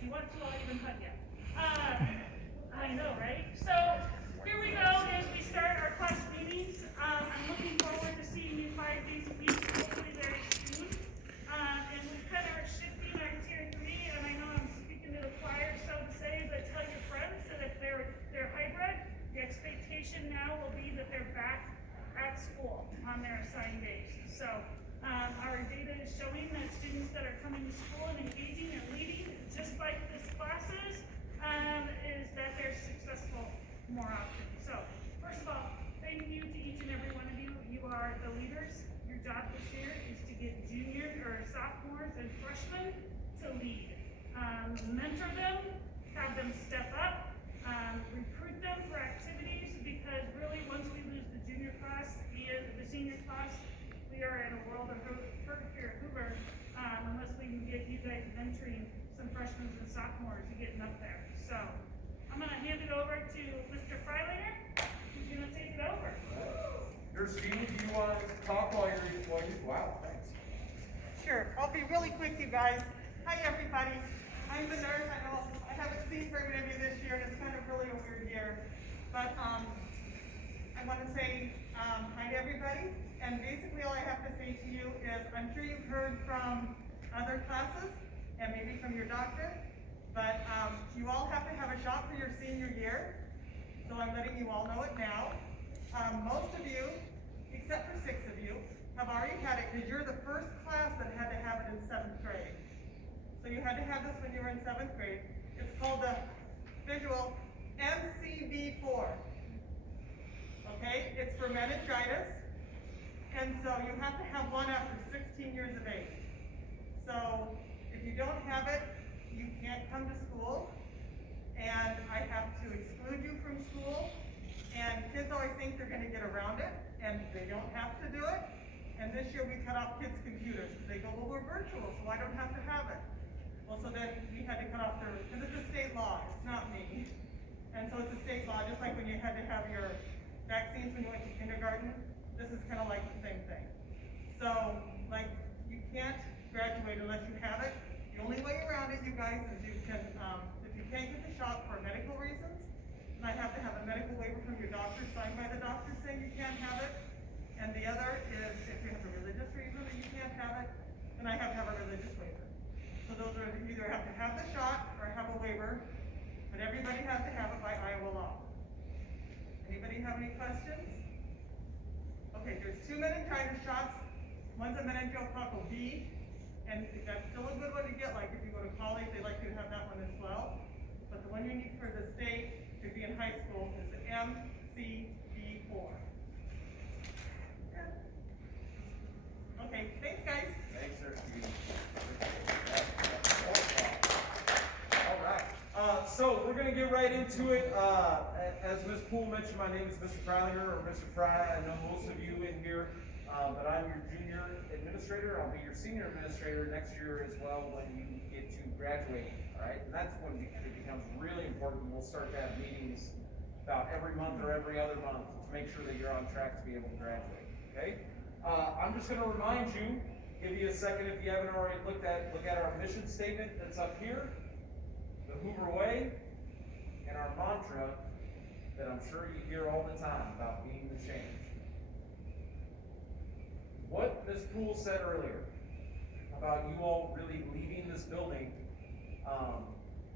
if you want to, I'll even hug you. I know, right? So here we go as we start our class meetings. I'm looking forward to seeing you 5 days a week, hopefully very soon. And we kind of are shifting our tier 3, and I know I'm speaking to the choir, so to say, but tell your friends that if they're hybrid, the expectation now will be that they're back at school on their assigned days. So our data is showing that students that are coming to school and engaging and leading, just like this class is that they're successful more often. So first of all, thank you to each and every one of you. You are the leaders. Your job this year is to get juniors or sophomores and freshmen to lead. Mentor them, have them step up, recruit them for activities, because really once we lose the junior class and the senior class, we are in a world of hurt here at Hoover, unless we can get you guys mentoring some freshmen and sophomores and getting up there. So I'm going to hand it over to Mr. Freilinger, who's going to take it over. Nurse Jeannie, do you want to talk while wow, thanks. Sure, I'll be really quick, you guys. Hi, everybody. I'm the nurse. I know I haven't seen very many of you this year, and it's kind of really a weird year. But I want to say hi to everybody. And basically all I have to say to you is, I'm sure you've heard from other classes, and maybe from your doctor, but you all have to have a shot for your senior year. So I'm letting you all know it now. Most of you, except for 6 of you, have already had it because you're the first class that had to have it in 7th grade. So you had to have this when you were in 7th grade. It's called the visual MCV4. Okay, it's for meningitis. And so you have to have one after 16 years of age. So if you don't have it, you can't come to school. And I have to exclude you from school. And kids always think they're going to get around it, and they don't have to do it. And this year we cut off kids' computers. They go, well, we're virtual, so I don't have to have it. Well, so then we had to cut off their, because it's a state law, it's not me. And so it's a state law, just like when you had to have your vaccines when you went to kindergarten. This is kind of like the same thing. So, like, you can't graduate unless you have it. The only way around it, you guys, is you can, if you can't get the shot for medical reasons, and I have to have a medical waiver from your doctor, signed by the doctor saying you can't have it. And the other is if you have a religious reason that you can't have it, then I have to have a religious waiver. So those are, you either have to have the shot or have a waiver, but everybody has to have it by Iowa law. Anybody have any questions? Okay, there's 2 meningitis shots. One's a meningococcal B, and that's still a good one to get. Like if you go to college, they like you to have that one as well. But the one you need for the state to be in high school is the MCV4. Yeah. Okay, thanks guys. Thanks, Nurse Jeannie. All right. So we're going to get right into it. As Ms. Poole mentioned, my name is Mr. Freilinger, or Mr. Fry. I know most of you in here, but I'm your junior administrator. I'll be your senior administrator next year as well when you get to graduate. All right, and that's when it becomes really important. We'll start to have meetings about every month or every other month to make sure that you're on track to be able to graduate. Okay. I'm just going to remind you, give you a second if you haven't already look at our mission statement that's up here, the Hoover Way, and our mantra that I'm sure you hear all the time about being the change. What Ms. Poole said earlier about you all really leading this building,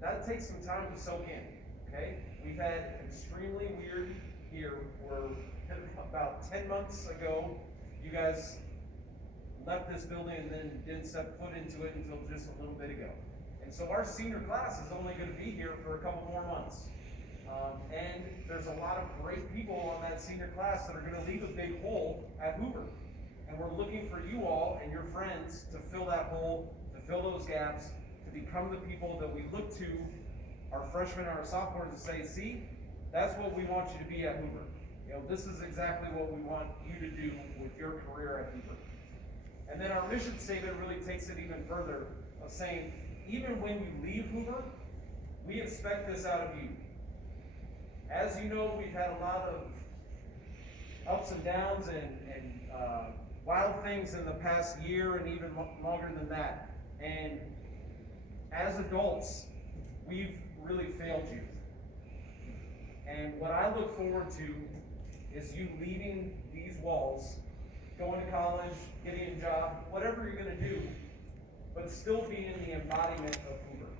that takes some time to soak in, okay? We've had extremely weird here where about 10 months ago, you guys left this building and then didn't step foot into it until just a little bit ago. And so our senior class is only going to be here for a couple more months. And there's a lot of great people on that senior class that are going to leave a big hole at Hoover. And we're looking for you all and your friends to fill that hole, to fill those gaps, to become the people that we look to, our freshmen and our sophomores, to say, see, that's what we want you to be at Hoover. You know, this is exactly what we want you to do with your career at Hoover. And then our mission statement really takes it even further of saying, even when you leave Hoover, we expect this out of you. As you know, we've had a lot of ups and downs and wild things in the past year and even longer than that. And as adults, we've really failed you. And what I look forward to is you leaving these walls, going to college, getting a job, whatever you're gonna do, but still being the embodiment of Hoover.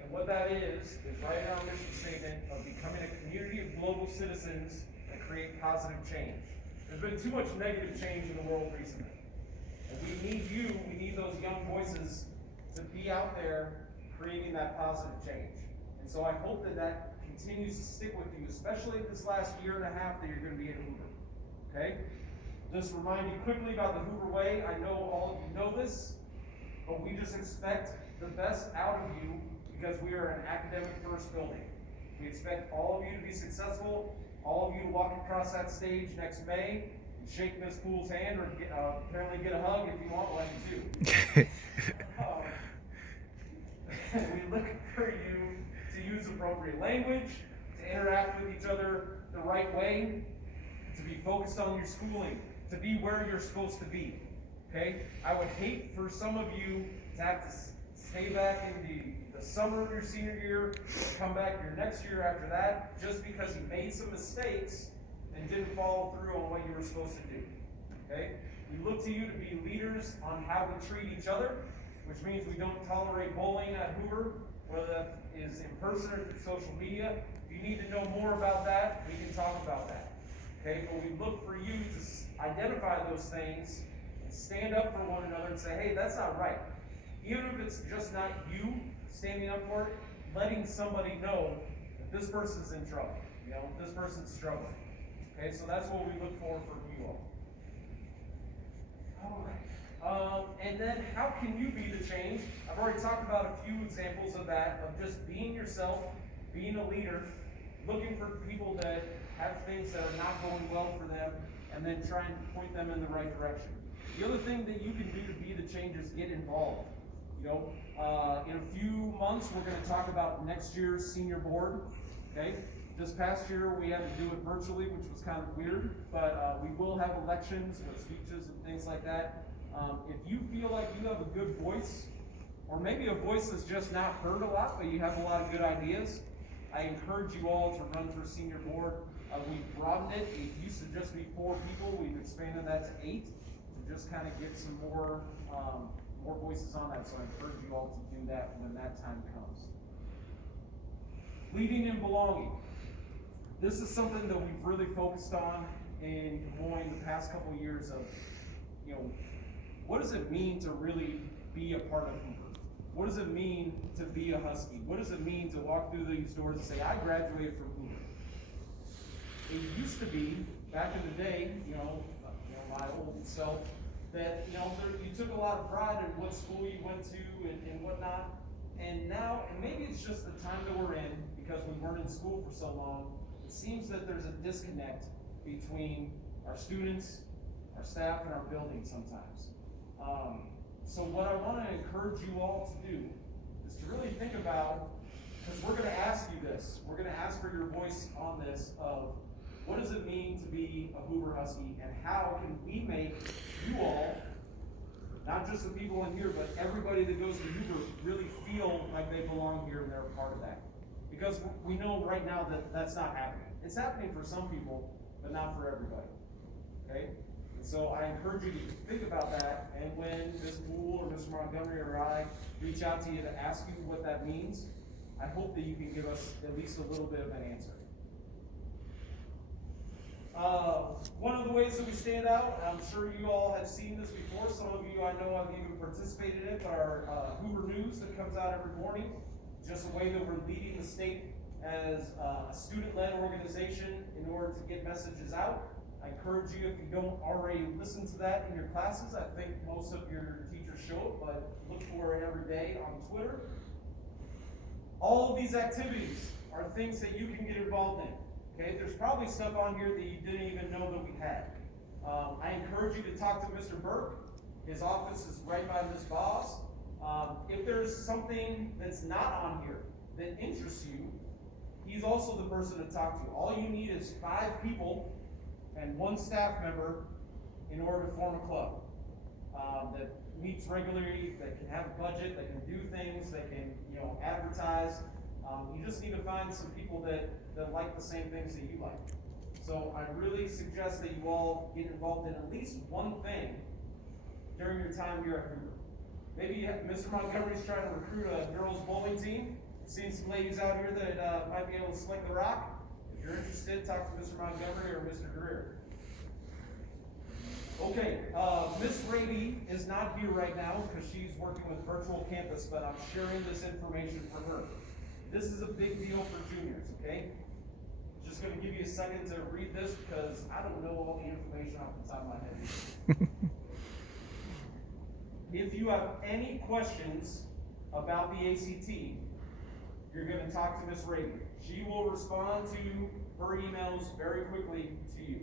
And what that is right in our mission statement of becoming a community of global citizens that create positive change. There's been too much negative change in the world recently. And we need you, we need those young voices to be out there creating that positive change. And so I hope that that continues to stick with you, especially this last year and a half that you're gonna be at Hoover, okay? Just remind you quickly about the Hoover Way. I know all of you know this, but we just expect the best out of you because we are an academic first building. We expect all of you to be successful, all of you to walk across that stage next May and shake Ms. Poole's hand or apparently get a hug if you want one too. We look for you to use appropriate language, to interact with each other the right way, to be focused on your schooling, to be where you're supposed to be, okay? I would hate for some of you to have to stay back in the summer of your senior year, or come back your next year after that, just because you made some mistakes and didn't follow through on what you were supposed to do, okay? We look to you to be leaders on how we treat each other, which means we don't tolerate bullying at Hoover, whether that is in person or through social media. If you need to know more about that, we can talk about that. Okay, but we look for you to identify those things and stand up for one another and say, hey, that's not right. Even if it's just not you standing up for it, letting somebody know that this person's in trouble, this person's struggling. Okay, so that's what we look for from you all. All right. And then how can you be the change? I've already talked about a few examples of that, of just being yourself, being a leader, looking for people that have things that are not going well for them, and then trying to point them in the right direction. The other thing that you can do to be the change is get involved. In a few months, we're going to talk about next year's senior board. Okay. This past year, we had to do it virtually, which was kind of weird, but we will have elections with speeches and things like that. If you feel like you have a good voice, or maybe a voice that's just not heard a lot, but you have a lot of good ideas, I encourage you all to run for senior board. We've broadened it. It used to just be 4 people. We've expanded that to 8 to just kind of get some more voices on that. So I encourage you all to do that when that time comes. Leading and belonging. This is something that we've really focused on in Des Moines the past couple of years of, what does it mean to really be a part of Hoover? What does it mean to be a Husky? What does it mean to walk through these doors and say, I graduated from Hoover? It used to be, back in the day, my old self, that, you took a lot of pride in what school you went to and whatnot. And now, and maybe it's just the time that we're in, because we weren't in school for so long, it seems that there's a disconnect between our students, our staff, and our building sometimes. So what I want to encourage you all to do is to really think about, because we're going to ask you this, we're going to ask for your voice on this of what does it mean to be a Hoover Husky, and how can we make you all, not just the people in here, but everybody that goes to Hoover really feel like they belong here and they're a part of that. Because we know right now that that's not happening. It's happening for some people, but not for everybody. Okay? So I encourage you to think about that, and when Ms. Poole or Mr. Montgomery or I reach out to you to ask you what that means, I hope that you can give us at least a little bit of an answer. One of the ways that we stand out, and I'm sure you all have seen this before, some of you I know have even participated in it, but our Hoover News that comes out every morning, just a way that we're leading the state as a student-led organization in order to get messages out. I encourage you, if you don't already listen to that in your classes, I think most of your teachers show it, but look for it every day on Twitter. All of these activities are things that you can get involved in. Okay, there's probably stuff on here that you didn't even know that we had. I encourage you to talk to Mr. Burke. His office is right by Ms. Boss. If there's something that's not on here that interests you, he's also the person to talk to. All you need is 5 people and 1 staff member in order to form a club that meets regularly, that can have a budget, that can do things, that can, advertise. You just need to find some people that like the same things that you like. So I really suggest that you all get involved in at least one thing during your time here at Hoover. Maybe Mr. Montgomery's trying to recruit a girls bowling team. Seen some ladies out here that might be able to slick the rock. If you're interested, talk to Mr. Montgomery or Mr. Greer. Okay, Miss Raby is not here right now because she's working with Virtual Campus, but I'm sharing this information for her. This is a big deal for juniors, okay? Just going to give you a second to read this because I don't know all the information off the top of my head. If you have any questions about the ACT, you're going to talk to Miss Raby. She will respond to her emails very quickly to you,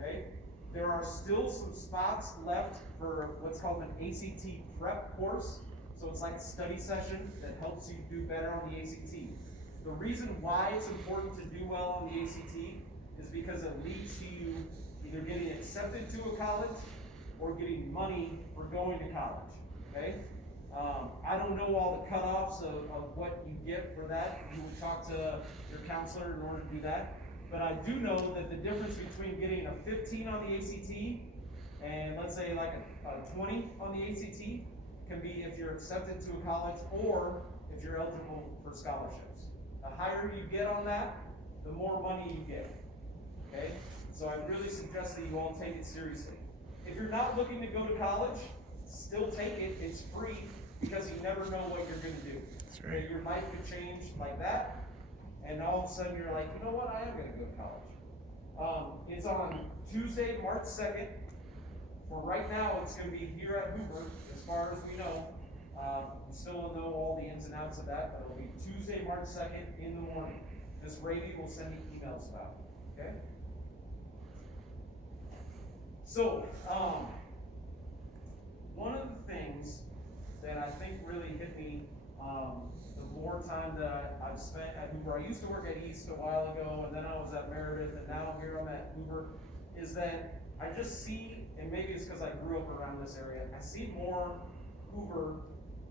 okay? There are still some spots left for what's called an ACT prep course. So it's like a study session that helps you do better on the ACT. The reason why it's important to do well on the ACT is because it leads to you either getting accepted to a college or getting money for going to college, okay? I don't know all the cutoffs of what you get for that. You will talk to your counselor in order to do that. But I do know that the difference between getting a 15 on the ACT and let's say like a 20 on the ACT can be if you're accepted to a college or if you're eligible for scholarships. The higher you get on that, the more money you get, okay? So I really suggest that you all take it seriously. If you're not looking to go to college, still take it, it's free, because you never know what you're gonna do. That's right. Your life could change like that, and all of a sudden you're like, you know what, I am gonna go to college. It's on Tuesday, March 2nd. For right now, it's gonna be here at Hoover, as far as we know. We still don't know all the ins and outs of that, but it'll be Tuesday, March 2nd in the morning. Miss Raby will send you emails about it, okay? So, one of the things that I think really hit me, the more time that I've spent at Hoover, I used to work at East a while ago, and then I was at Meredith, and now here I'm at Hoover, is that I just see, and maybe it's because I grew up around this area, I see more Hoover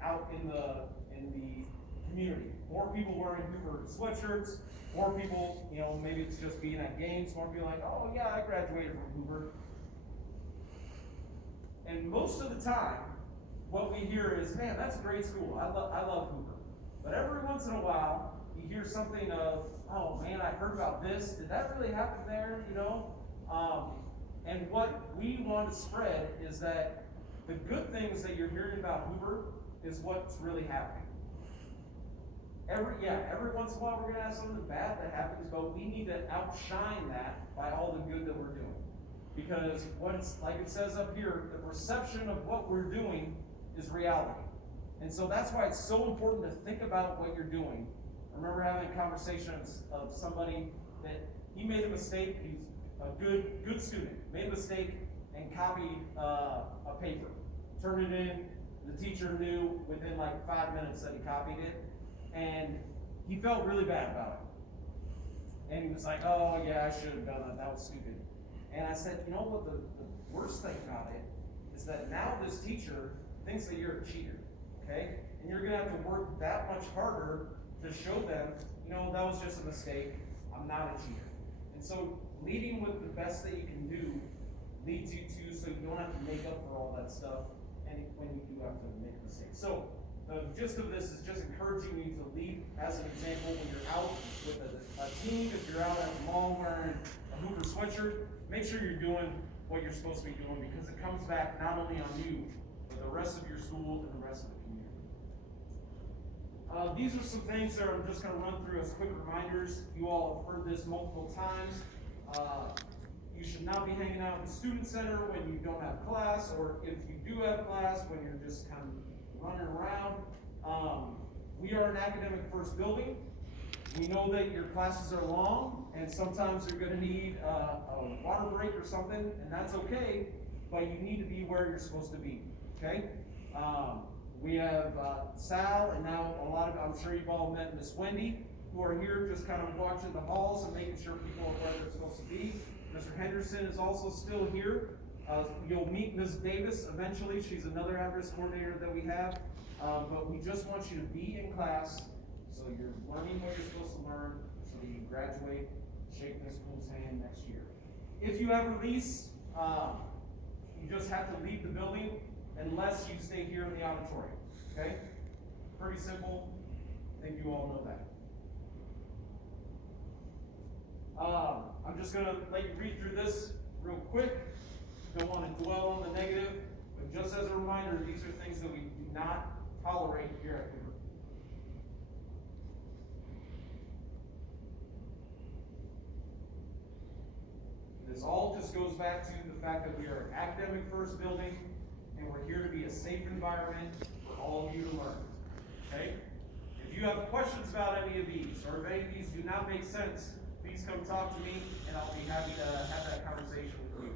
out in the community. More people wearing Hoover sweatshirts, more people, maybe it's just being at games, more people like, oh yeah, I graduated from Hoover. And most of the time, what we hear is, man, that's a great school. I love Hoover. But every once in a while, you hear something of, oh man, I heard about this. Did that really happen there? And what we want to spread is that the good things that you're hearing about Hoover is what's really happening. Every once in a while we're gonna have something bad that happens, but we need to outshine that by all the good that we're doing. Because like it says up here, the perception of what we're doing is reality. And so that's why it's so important to think about what you're doing. I remember having a conversation of somebody that he made a mistake. He's a good student, made a mistake and copied a paper, turned it in. The teacher knew within like 5 minutes that he copied it, and he felt really bad about it. And he was like, oh yeah, I should have done that, that was stupid. And I said, you know what, the worst thing about it is that now this teacher thinks that you're a cheater, okay? And you're gonna have to work that much harder to show them, that was just a mistake, I'm not a cheater. And so leading with the best that you can do leads you to, so you don't have to make up for all that stuff and when you do have to make mistakes. So the gist of this is just encouraging you to lead as an example when you're out with a team. If you're out at the mall wearing a Hoover sweatshirt, make sure you're doing what you're supposed to be doing, because it comes back not only on you, but the rest of your school and the rest of the community. These are some things that I'm just going to run through as quick reminders. You all have heard this multiple times. You should not be hanging out in the student center when you don't have class, or if you do have class, when you're just kind of running around. We are an academic first building. We know that your classes are long, and sometimes you're going to need a water break or something, and that's okay, but you need to be where you're supposed to be, okay? We have Sal, and now I'm sure you've all met Miss Wendy, who are here just kind of watching the halls and making sure people are where they're supposed to be. Mr. Henderson is also still here. You'll meet Ms. Davis eventually, she's another at-risk coordinator that we have. But we just want you to be in class, so you're learning what you're supposed to learn, so that you graduate, shake Ms. Poole's hand next year. If you have release, you just have to leave the building unless you stay here in the auditorium, okay? Pretty simple, I think you all know that. I'm just gonna let you read through this real quick. Don't wanna dwell on the negative, but just as a reminder, these are things that we do not tolerate here at Hoover. This all just goes back to the fact that we are an academic first building, and we're here to be a safe environment for all of you to learn, okay? If you have questions about any of these, or if any of these do not make sense, please come talk to me, and I'll be happy to have that conversation with you.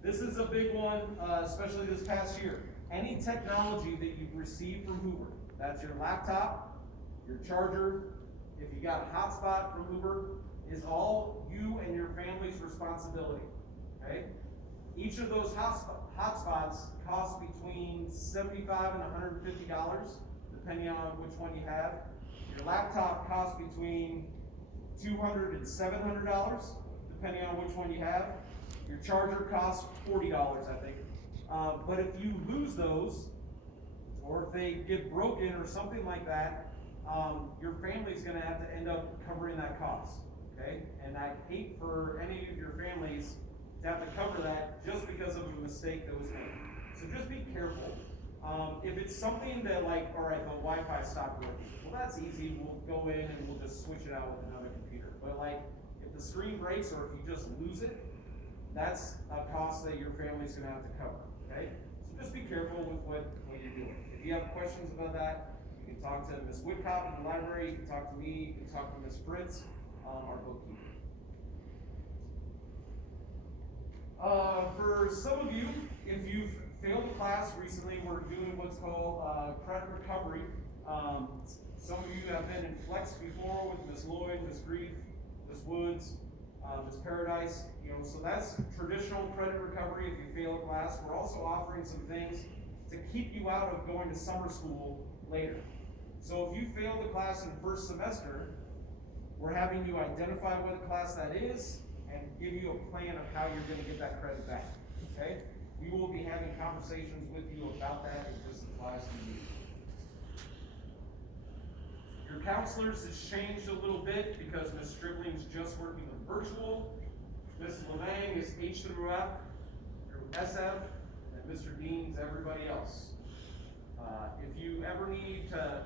This is a big one, especially this past year. Any technology that you've received from Hoover, that's your laptop, your charger, if you got a hotspot from Hoover, is all you and your family's responsibility, okay? Each of those hotspots cost between $75 and $150, depending on which one you have. Your laptop costs between $200 and $700, depending on which one you have. Your charger costs $40, I think. But if you lose those, or if they get broken or something like that, your family's gonna have to end up covering that cost, okay? And I hate for any of your families to have to cover that just because of a mistake that was made. So just be careful. If it's something that like, all right, the Wi-Fi stopped working, well, that's easy. We'll go in and we'll just switch it out with another computer. But like, if the screen breaks or if you just lose it, that's a cost that your family's gonna have to cover, okay? So just be careful with what you're doing. If you have questions about that, you can talk to Ms. Whitcop in the library, you can talk to me, you can talk to Ms. Fritz, our bookkeeper. For some of you, if you've failed a class recently, we're doing what's called credit recovery. Some of you have been in Flex before with Ms. Lloyd, Ms. Grief, Ms. Woods, Ms. Paradise. So that's traditional credit recovery if you fail a class. We're also offering some things to keep you out of going to summer school later. So if you failed a class in the first semester, we're having you identify what class that is and give you a plan of how you're going to get that credit back, okay? We will be having conversations with you about that if this applies to you. Your counselors has changed a little bit because Ms. Stribling's just working with virtual. Ms. Levang is H through F, through SF, and Mr. Dean's everybody else. If you ever need to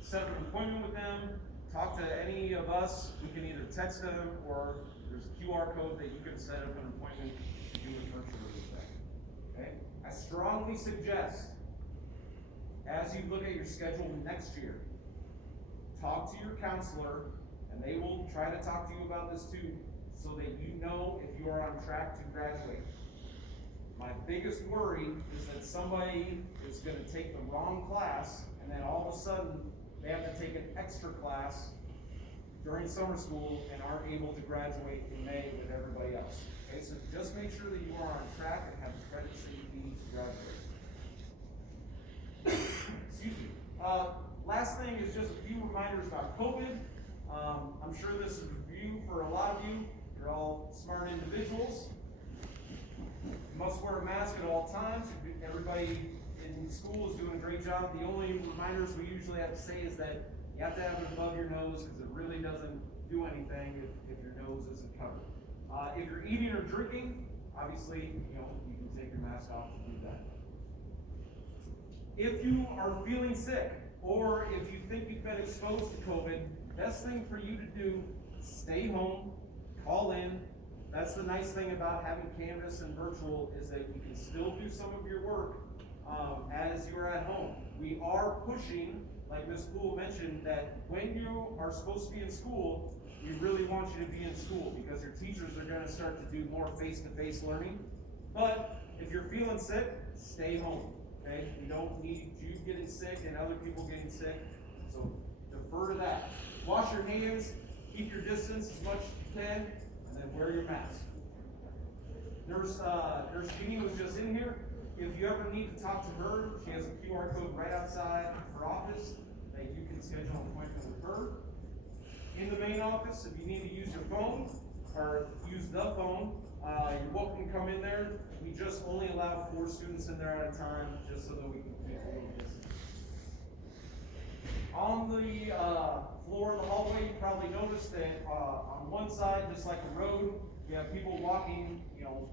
set an appointment with them, talk to any of us, we can either text them or there's a QR code that you can set up an appointment to do it virtually with them. Okay? I strongly suggest, as you look at your schedule next year, talk to your counselor, and they will try to talk to you about this too, so that you know if you are on track to graduate. My biggest worry is that somebody is going to take the wrong class, and then all of a sudden they have to take an extra class during summer school and aren't able to graduate in May with everybody else. Okay, so just make sure that you are on track and have the credits that you need to graduate. Excuse me. Last thing is just a few reminders about COVID. I'm sure this is a review for a lot of you. You're all smart individuals. You must wear a mask at all times. Everybody in school is doing a great job. The only reminders we usually have to say is that you have to have it above your nose because it really doesn't do anything if your nose isn't covered. If you're eating or drinking, obviously, you can take your mask off to do that. If you are feeling sick, or if you think you've been exposed to COVID, best thing for you to do, stay home, call in. That's the nice thing about having Canvas and virtual is that you can still do some of your work as you're at home. We are pushing, like Ms. Poole mentioned, that when you are supposed to be in school, we really want you to be in school because your teachers are going to start to do more face-to-face learning. But if you're feeling sick, stay home. Okay? We don't need you getting sick and other people getting sick, so defer to that. Wash your hands, keep your distance as much as you can, and then wear your mask. Jeannie was just in here. If you ever need to talk to her, she has a QR code right outside her office that you can schedule an appointment with her. In the main office, if you need to use your phone or use the phone, you're welcome to come in there. We just only allow 4 students in there at a time, just so that we can keep a little distance. On the floor of the hallway, you probably noticed that on one side, just like a road, we have people walking,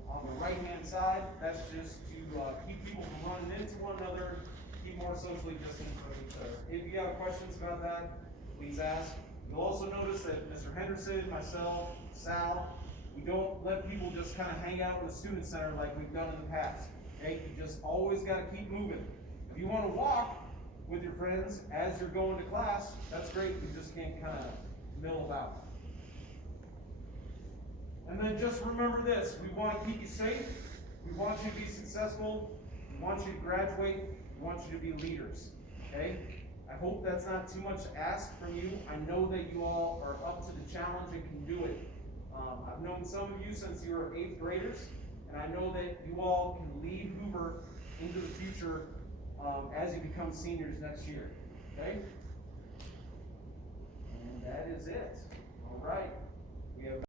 on the right-hand side. That's just to keep people from running into one another, keep more socially distant from each other. If you have questions about that, please ask. You'll also notice that Mr. Henderson, myself, Sal, we don't let people just kind of hang out in the student center like we've done in the past. Okay, you just always got to keep moving. If you want to walk with your friends as you're going to class, that's great. You just can't kind of mill about. And then just remember this: we want to keep you safe. We want you to be successful. We want you to graduate. We want you to be leaders. Okay? I hope that's not too much to ask from you. I know that you all are up to the challenge and can do it. I've known some of you since you were 8th graders, and I know that you all can lead Hoover into the future as you become seniors next year. Okay? And that is it. All right. We have